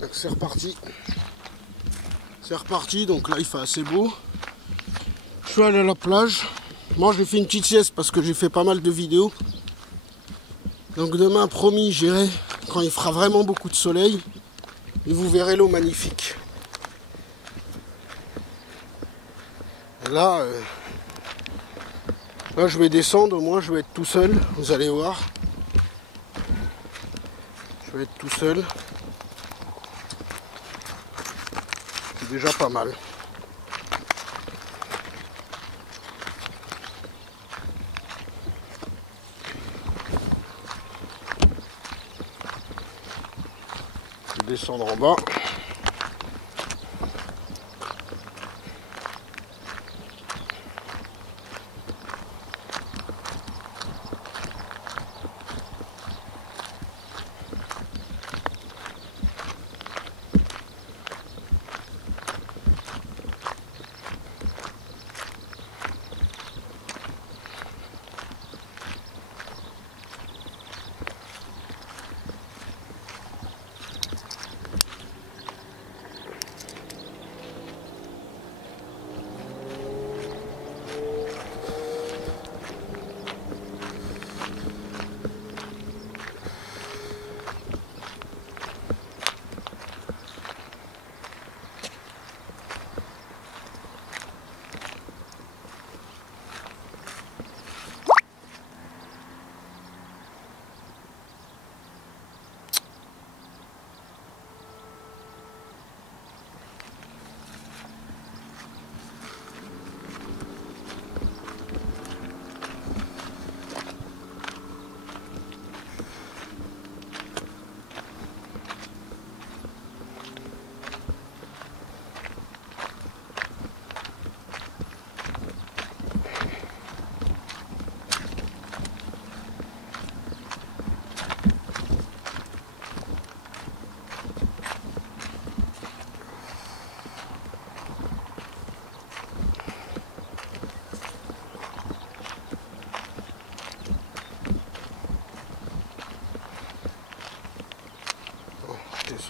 Donc c'est reparti. C'est reparti, donc là il fait assez beau. Je suis allé à la plage. Moi j'ai fait une petite sieste parce que j'ai fait pas mal de vidéos. Donc demain, promis, j'irai quand il fera vraiment beaucoup de soleil. Et vous verrez l'eau magnifique. Et là, là je vais descendre, au moins je vais être tout seul, vous allez voir. Je vais être tout seul. C'est déjà pas mal. Je vais descendre en bas.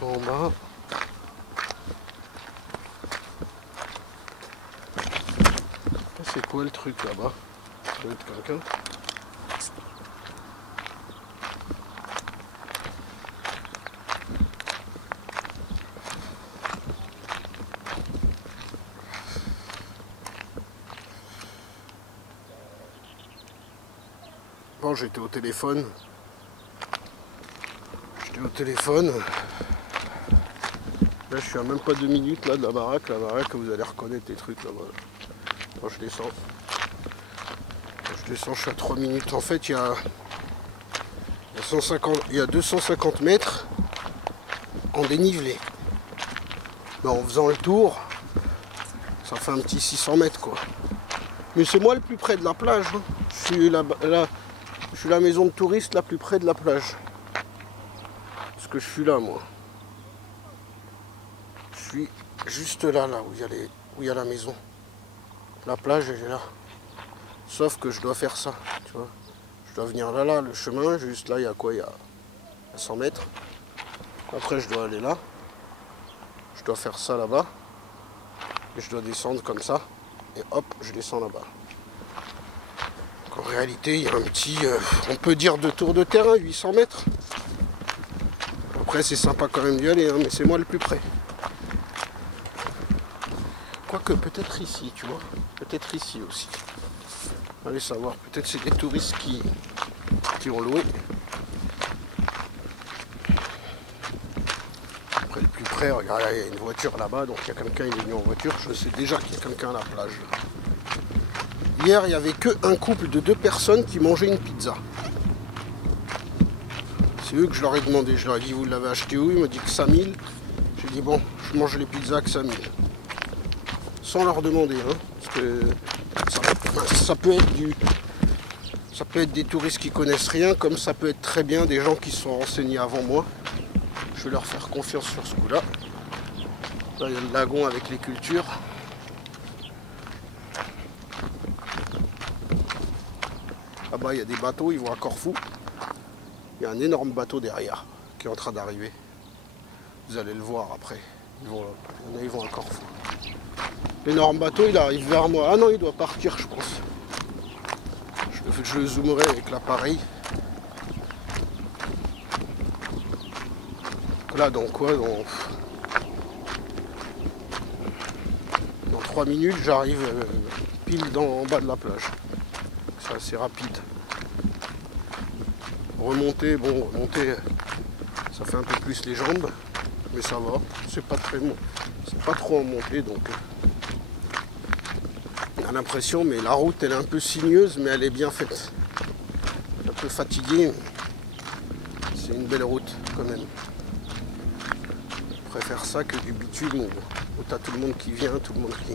En bas. C'est quoi le truc là-bas? Ça doit être quelqu'un. Bon, j'étais au téléphone. Là, je suis à même pas 2 minutes là de la baraque. La baraque, vous allez reconnaître les trucs là-bas. Quand je descends. Je suis à 3 minutes. En fait, il y a 250 mètres en dénivelé. Mais en faisant le tour, ça fait un petit 600 mètres quoi. Mais c'est moi le plus près de la plage. Hein. Je suis la maison de touristes la plus près de la plage. Parce que je suis là moi. Je suis juste là où il y a la maison. La plage elle est là. Sauf que je dois faire ça, tu vois. Je dois venir là, le chemin, juste là, il y a quoi? Il y a 100 mètres. Après je dois aller là. Je dois faire ça là-bas. Et je dois descendre comme ça. Et hop, je descends là-bas. En réalité, il y a un petit, on peut dire de tour de terrain, 800 mètres. Après c'est sympa quand même d'y aller, hein, mais c'est moi le plus près. Quoique peut-être ici, tu vois. Peut-être ici aussi. Allez savoir, peut-être c'est des touristes qui ont loué. Après le plus près, regarde, il y a une voiture là-bas, donc il y a quelqu'un, il est venu en voiture. Je sais déjà qu'il y a quelqu'un à la plage. Hier, il n'y avait qu'un couple de 2 personnes qui mangeaient une pizza. C'est eux que je leur ai demandé. Je leur ai dit, vous l'avez acheté où? Ils m'ont dit que 5000. J'ai dit, bon, je mange les pizzas que 5000. Sans leur demander, hein, parce que ça peut être des touristes qui connaissent rien, comme ça peut être très bien des gens qui se sont renseignés avant moi. Je vais leur faire confiance sur ce coup-là. Là, il y a le lagon avec les cultures. Là-bas, il y a des bateaux, ils vont à Corfou. Il y a un énorme bateau derrière qui est en train d'arriver. Vous allez le voir après. Ils vont à Corfou. L'énorme bateau, il arrive vers moi. Ah non, il doit partir, je pense. Je le zoomerai avec l'appareil. Là, dans quoi dans 3 minutes, j'arrive pile en bas de la plage. C'est assez rapide. Remonter, ça fait un peu plus les jambes, mais ça va. C'est pas trop en montée, donc on a l'impression, mais la route elle est un peu sinueuse, mais elle est bien faite. Un peu fatigué, c'est une belle route quand même. Je préfère ça que du bitume où t'as tout le monde qui vient, tout le monde qui...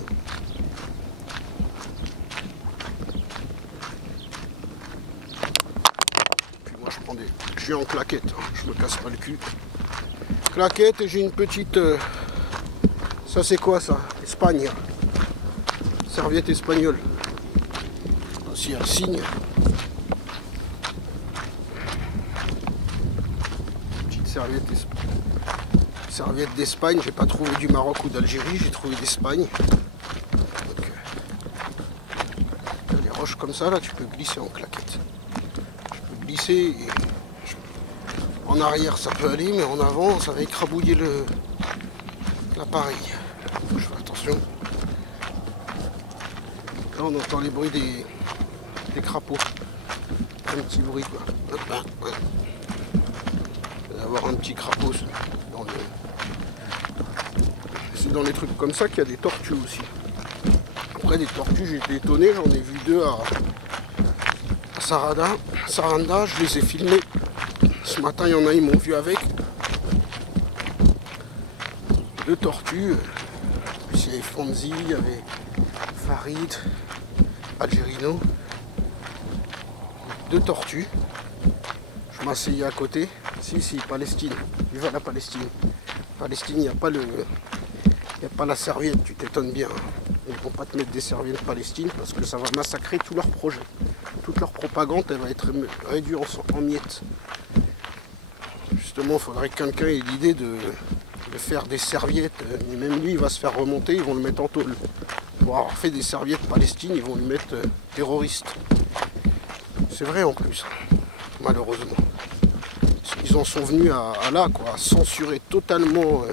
Puis moi je suis en claquette, hein. Je me casse pas le cul. Claquette et j'ai une petite... Ça c'est quoi ça? Espagne. Serviette espagnole. Aussi un signe. Petite serviette d'Espagne. J'ai pas trouvé du Maroc ou d'Algérie, j'ai trouvé d'Espagne. Les roches comme ça là, tu peux glisser en claquette. Tu peux glisser et... En arrière ça peut aller, mais en avant ça va écrabouiller l'appareil. Faut que je fasse attention. Là on entend les bruits des crapauds. Un petit bruit quoi. Ouais. Il va y avoir un petit crapaud c'est dans les trucs comme ça qu'il y a des tortues aussi. Après des tortues, j'ai été étonné, j'en ai vu 2 à Saranda, je les ai filmés. Ce matin, il y en a, ils m'ont vu avec 2 tortues. Puis il y avait Fonzi, il y avait Farid, Algerino. 2 tortues. Je m'asseyais à côté. Si, Palestine. Vive la Palestine. Palestine, il n'y a pas la serviette, tu t'étonnes bien. Ils ne vont pas te mettre des serviettes Palestine parce que ça va massacrer tout leur projet. Toute leur propagande, elle va être réduite en miettes. Justement, il faudrait que quelqu'un ait l'idée de faire des serviettes. Et même lui, il va se faire remonter, ils vont le mettre en tôle. Pour avoir fait des serviettes Palestine, ils vont lui mettre terroriste. C'est vrai en plus, malheureusement. Ils en sont venus à là, quoi, à censurer totalement.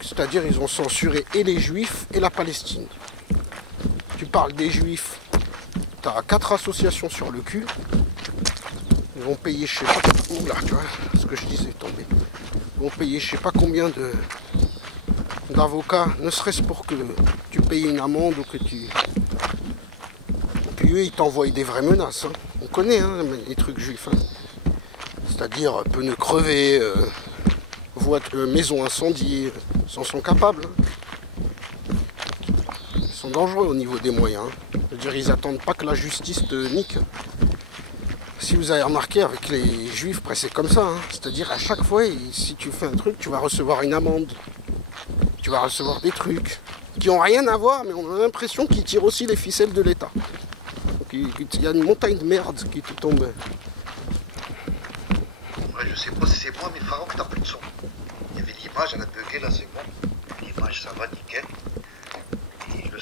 C'est-à-dire, ils ont censuré et les Juifs et la Palestine. Tu parles des Juifs, tu as 4 associations sur le cul. Ils vont payer, je sais pas. Oula, tu vois, ce que je disais tomber. Ils vont payer, je sais pas combien d'avocats, ne serait-ce pour que tu payes une amende ou que tu. Puis eux, ils t'envoient des vraies menaces. Hein. On connaît hein, les trucs juifs. Hein. C'est-à-dire pneus crevés, maison incendiée. Ils en sont capables. Hein. Ils sont dangereux au niveau des moyens. Hein. C'est-à-dire ils attendent pas que la justice te nique. Si vous avez remarqué avec les juifs, c'est comme ça. Hein. C'est-à-dire à chaque fois, si tu fais un truc, tu vas recevoir une amende. Tu vas recevoir des trucs qui n'ont rien à voir, mais on a l'impression qu'ils tirent aussi les ficelles de l'État. Il y a une montagne de merde qui te tombe. Ouais, je sais pas si c'est moi, mais Pharaon, que t'as plus de son. Il y avait l'image, elle a bugué, là c'est bon. L'image, ça va, nickel. Et le...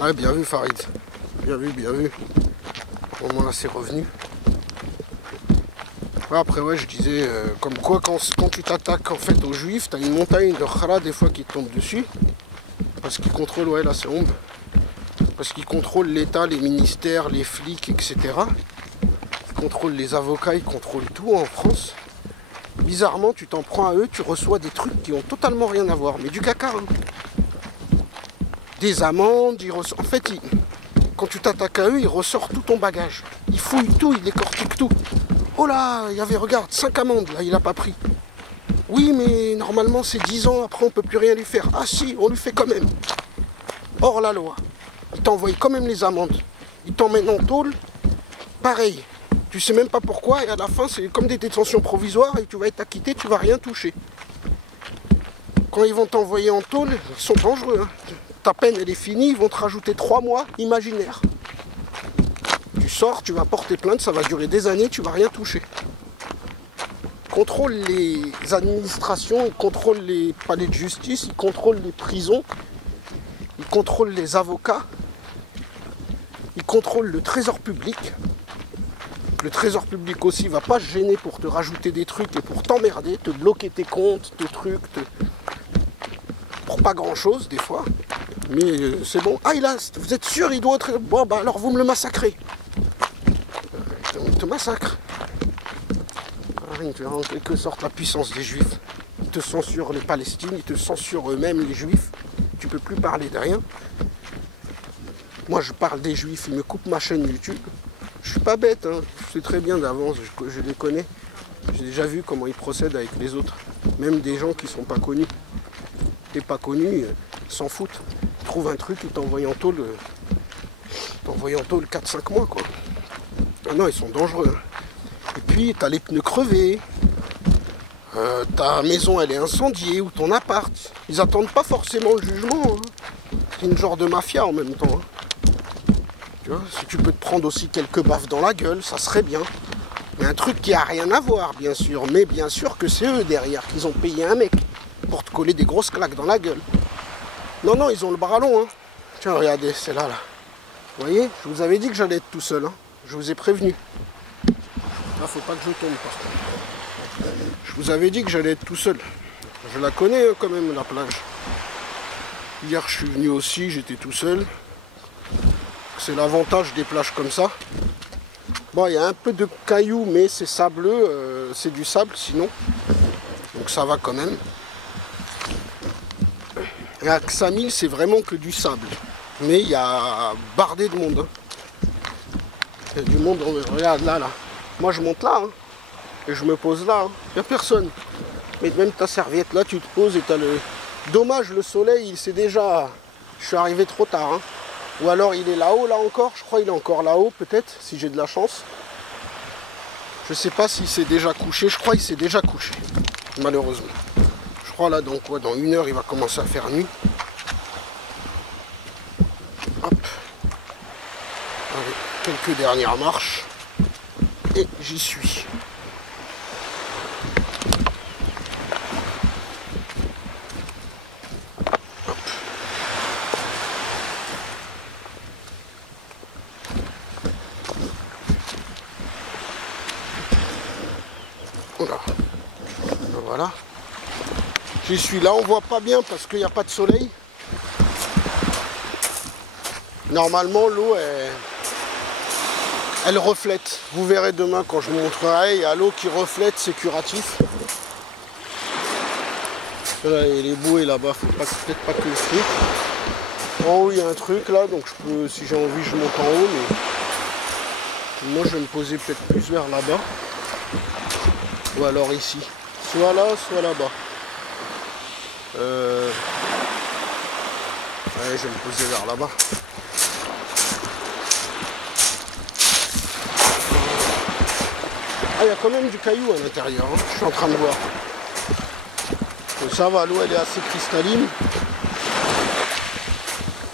Ouais, bien vu Farid. Bien vu, bien vu. Au moment là, c'est revenu. Ouais, après, ouais, je disais, comme quoi, quand tu t'attaques en fait aux juifs, t'as une montagne de khara des fois qui te tombe dessus. Parce qu'ils contrôlent, ouais, là c'est ombre. Parce qu'ils contrôlent l'État, les ministères, les flics, etc. Ils contrôlent les avocats, ils contrôlent tout en France. Bizarrement, tu t'en prends à eux, tu reçois des trucs qui ont totalement rien à voir. Mais du caca, hein. Des amendes, en fait, quand tu t'attaques à eux, ils ressortent tout ton bagage. Ils fouillent tout, ils décortiquent tout. Oh là, il y avait, regarde, 5 amendes, là, il n'a pas pris. Oui, mais normalement, c'est 10 ans, après, on peut plus rien lui faire. Ah si, on lui fait quand même. Hors la loi. Ils t'envoient quand même les amendes. Ils t'emmènent en tôle. Pareil. Tu sais même pas pourquoi, et à la fin, c'est comme des détentions provisoires, et tu vas être acquitté, tu vas rien toucher. Quand ils vont t'envoyer en tôle, ils sont dangereux. Hein. ta peine elle est finie, ils vont te rajouter 3 mois imaginaires. Tu sors, tu vas porter plainte, ça va durer des années, tu vas rien toucher. Ils contrôlent les administrations, ils contrôlent les palais de justice, ils contrôlent les prisons, ils contrôlent les avocats, ils contrôlent le trésor public. Le trésor public aussi va pas se gêner pour te rajouter des trucs et pour t'emmerder, te bloquer tes comptes, tes trucs, pour pas grand chose des fois. Mais c'est bon. Ah, vous êtes sûr, il doit être... Bon, bah alors vous me le massacrez. Il te massacre. Tu as en quelque sorte la puissance des Juifs. Ils te censurent les Palestiniens, ils te censurent eux-mêmes les Juifs. Tu peux plus parler de rien. Moi, je parle des Juifs, ils me coupent ma chaîne YouTube. Je suis pas bête, hein. Je sais très bien d'avance, je les connais. J'ai déjà vu comment ils procèdent avec les autres. Même des gens qui sont pas connus. T'es pas connu, s'en foutent. Ils trouvent un truc, ils t'envoient en tôle 4-5 mois, quoi. Ah non, ils sont dangereux. Et puis, t'as les pneus crevés. Ta maison, elle est incendiée, ou ton appart. Ils attendent pas forcément le jugement. Hein. C'est une genre de mafia en même temps. Hein. Tu vois, si tu peux te prendre aussi quelques baffes dans la gueule, ça serait bien. Mais un truc qui a rien à voir, bien sûr. Mais bien sûr que c'est eux derrière, qu'ils ont payé un mec pour te coller des grosses claques dans la gueule. Non, non, ils ont le bras long. Hein. Tiens, regardez, c'est là. Vous voyez, je vous avais dit que j'allais être tout seul. Hein. Je vous ai prévenu. Là, faut pas que je tombe, par contre. Je vous avais dit que j'allais être tout seul. Je la connais hein, quand même, la plage. Hier, je suis venu aussi, j'étais tout seul. C'est l'avantage des plages comme ça. Bon, il y a un peu de cailloux, mais c'est sableux. C'est du sable, sinon. Donc ça va quand même. Et à Ksamil, c'est vraiment que du sable. Mais il y a bardé de monde. Hein. Il y a du monde, regarde là. Moi, je monte là. Hein. Et je me pose là. Hein. Il n'y a personne. Mais même ta serviette là, tu te poses et tu as le... Dommage, le soleil, c'est déjà... Je suis arrivé trop tard. Hein. Ou alors il est là-haut, là encore. Je crois qu'il est encore là-haut, peut-être, si j'ai de la chance. Je sais pas s'il s'est déjà couché. Je crois qu'il s'est déjà couché, malheureusement. Je crois là, donc, ouais, dans 1 heure, il va commencer à faire nuit. Hop. Allez, quelques dernières marches. Et j'y suis. Voilà. J'y suis là, on voit pas bien parce qu'il n'y a pas de soleil. Normalement l'eau elle reflète. Vous verrez demain quand je vous montrerai, il y a l'eau qui reflète, c'est curatif. Là, il y a les bouées là-bas, faut peut-être pas que le truc. En haut il y a un truc là, donc je peux, si j'ai envie je monte en haut, mais moi je vais me poser peut-être plus vers là-bas. Ou alors ici. Soit là, soit là-bas. Ouais, je vais me poser vers là-bas. Ah, il y a quand même du caillou à l'intérieur, hein. Je suis en train de voir. Donc ça va, l'eau elle est assez cristalline.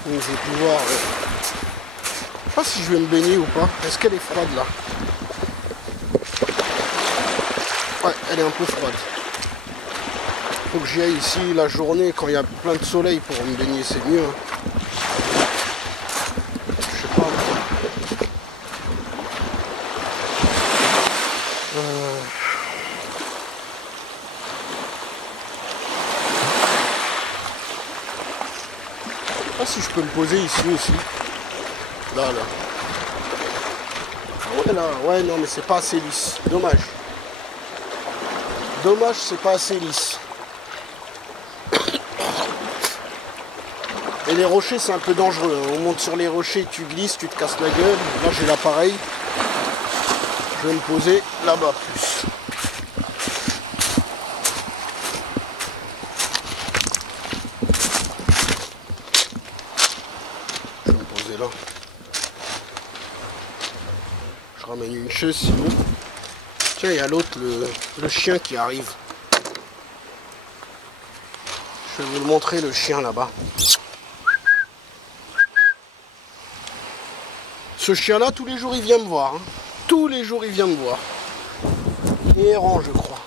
Donc je vais pouvoir... Je sais pas si je vais me baigner ou pas. Est-ce qu'elle est froide là? Ouais, elle est un peu froide. Faut que j'y aille ici la journée quand il y a plein de soleil pour me baigner, c'est mieux. Je sais pas. Je sais pas si je peux me poser ici aussi. Là. Ouais, là. Ouais, non, mais c'est pas assez lisse. Dommage. Dommage, c'est pas assez lisse. Et les rochers, c'est un peu dangereux. On monte sur les rochers, tu glisses, tu te casses la gueule. Là, j'ai l'appareil. Je vais me poser là-bas. Je vais me poser là. Je ramène une chaise sinon. Tiens, il y a l'autre, le chien qui arrive. Je vais vous le montrer, le chien là-bas. Ce chien-là, tous les jours, il vient me voir. Hein. Tous les jours, il vient me voir. Il est errant, je crois.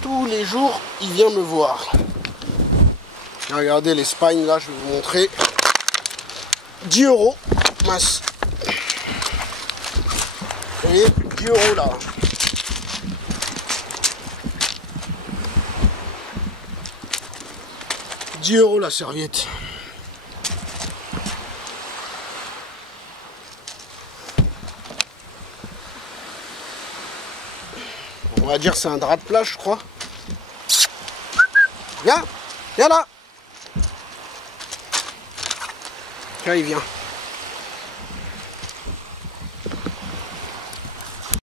Tous les jours, il vient me voir. Regardez l'Espagne, là, je vais vous montrer. 10 €, masse. Vous voyez, 10 € là. « 10 € la serviette. » On va dire c'est un drap de plage, je crois. Viens, viens là. Tiens, il vient.